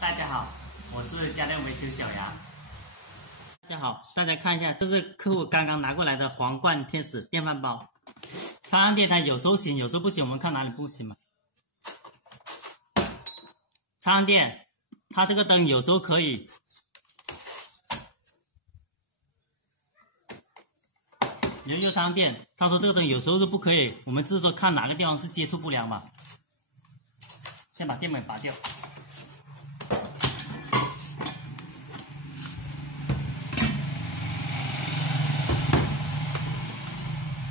大家好，我是家电维修小杨。大家好，大家看一下，这是客户刚刚拿过来的皇冠天使电饭煲。插上电它有时候行，有时候不行，我们看哪里不行嘛。插上电，它这个灯有时候可以，又插上电，他说这个灯有时候是不可以，我们只是说看哪个地方是接触不良嘛。先把电门拔掉。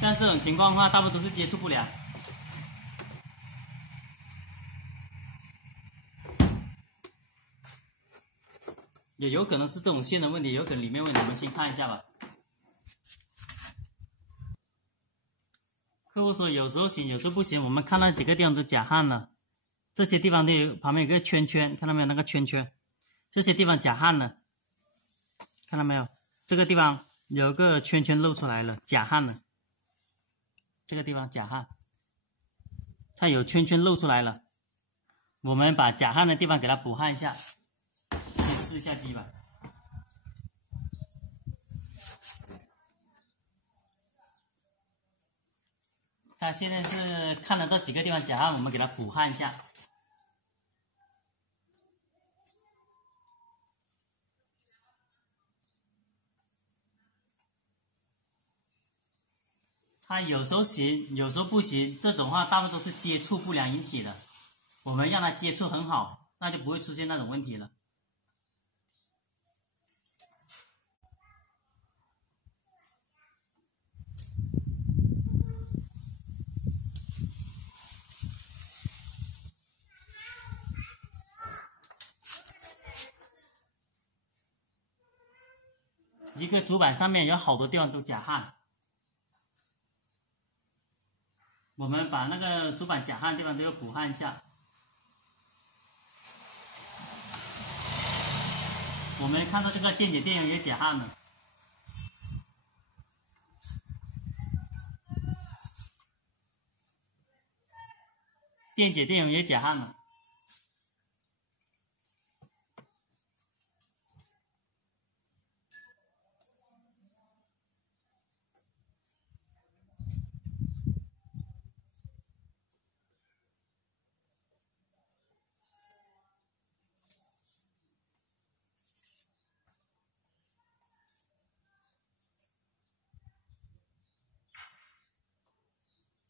像这种情况的话，大部分都是接触不良。也有可能是这种线的问题，有可能里面问题，我们先看一下吧。客户说有时候行，有时候不行，我们看那几个地方都假焊了，这些地方都有旁边有个圈圈，看到没有？那个圈圈，这些地方假焊了，看到没有？这个地方有个圈圈露出来了，假焊了。这个地方假焊，它有圈圈露出来了，我们把假焊的地方给它补焊一下。先试一下机吧。它现在是看得到几个地方假焊，我们给它补焊一下。它有时候行，有时候不行，这种话大部分都是接触不良引起的。我们让它接触很好，那就不会出现那种问题了。一个主板上面有好多地方都假焊，我们把那个主板假焊的地方都要补焊一下。我们看到这个电解电源也假焊了，电解电源也假焊了。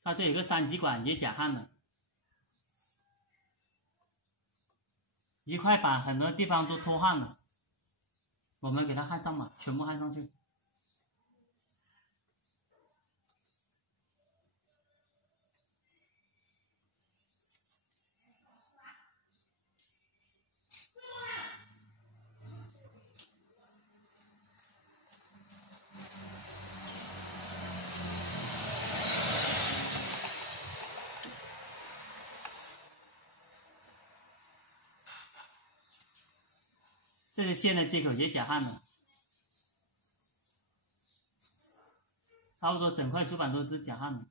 它这有个三极管也假焊了，一块板很多地方都脱焊了，我们给它焊上吧，全部焊上去。这些线的接口也假焊了，差不多整块主板都是假焊的。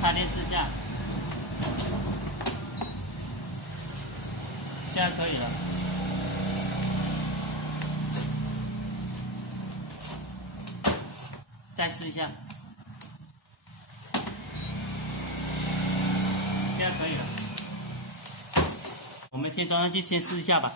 插电试下，现在可以了。再试一下，现在可以了。我们先装上去，先试一下吧。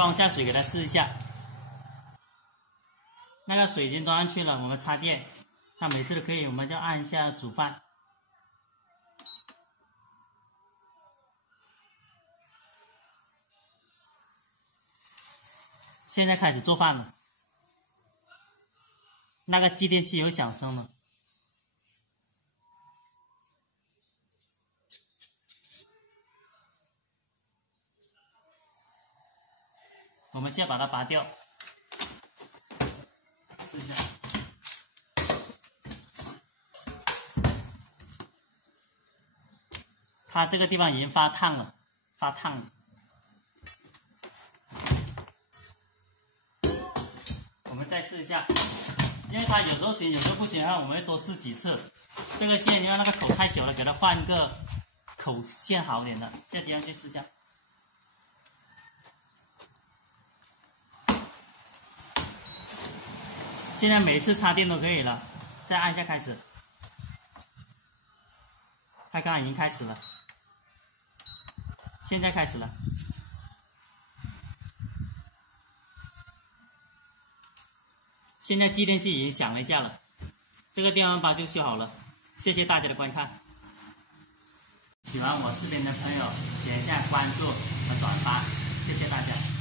装下水给它试一下。那个水已经装上去了，我们插电，它每次都可以，我们就按一下煮饭。现在开始做饭了，那个继电器有响声了。我们先把它拔掉，试一下。它这个地方已经发烫了，发烫了。我们再试一下，因为它有时候行，有时候不行，我们会多试几次。这个线因为那个口太小了，给它换一个口线好一点的。再接上去试一下。现在每一次插电都可以了，再按一下开始。它刚刚已经开始了，现在开始了。现在继电器已经响了一下了，这个电饭煲就修好了。谢谢大家的观看，喜欢我视频的朋友点一下关注和转发，谢谢大家。